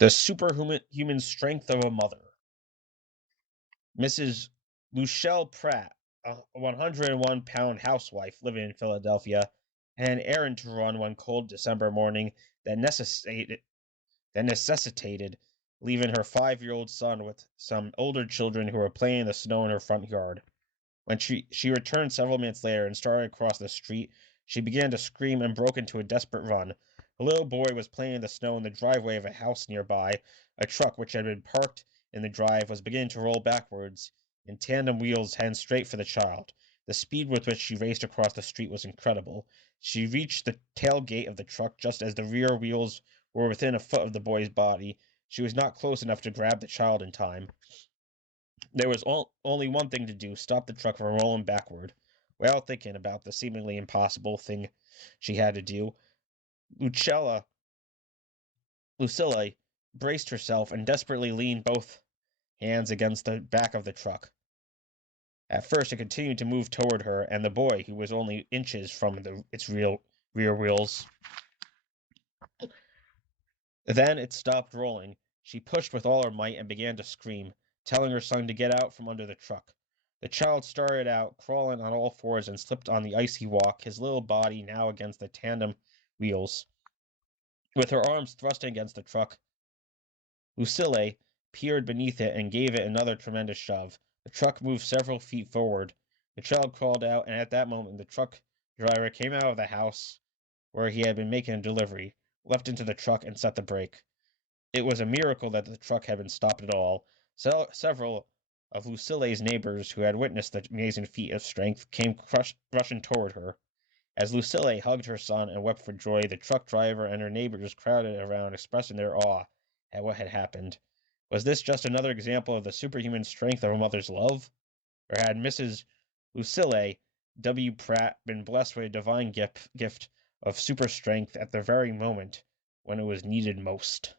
The superhuman strength of a mother. Mrs. Luchelle Pratt, a 101-pound housewife living in Philadelphia, had an errand to run one cold December morning that necessitated leaving her 5-year-old son with some older children who were playing in the snow in her front yard. When she returned several minutes later and started across the street, she began to scream and broke into a desperate run. A little boy was playing in the snow in the driveway of a house nearby. A truck, which had been parked in the drive, was beginning to roll backwards, and tandem wheels heading straight for the child. The speed with which she raced across the street was incredible. She reached the tailgate of the truck just as the rear wheels were within a foot of the boy's body. She was not close enough to grab the child in time. There was only one thing to do: stop the truck from rolling backward. Without thinking about the seemingly impossible thing she had to do, Lucilla Lucilla braced herself and desperately leaned both hands against the back of the truck. At first, it continued to move toward her and the boy, who was only inches from its rear wheels. Then it stopped rolling. She pushed with all her might and began to scream, telling her son to get out from under the truck. The child started out, crawling on all fours, and slipped on the icy walk, his little body now against the tandem wheels. With her arms thrusting against the truck, Lucille peered beneath it and gave it another tremendous shove. The truck moved several feet forward. The child crawled out, and at that moment the truck driver came out of the house where he had been making a delivery, leapt into the truck, and set the brake. It was a miracle that the truck had been stopped at all. Several of Lucille's neighbors, who had witnessed the amazing feat of strength, came rushing toward her. As Lucille hugged her son and wept for joy, the truck driver and her neighbors crowded around, expressing their awe at what had happened. Was this just another example of the superhuman strength of a mother's love? Or had Mrs. Lucille W. Pratt been blessed with a divine gift of super strength at the very moment when it was needed most?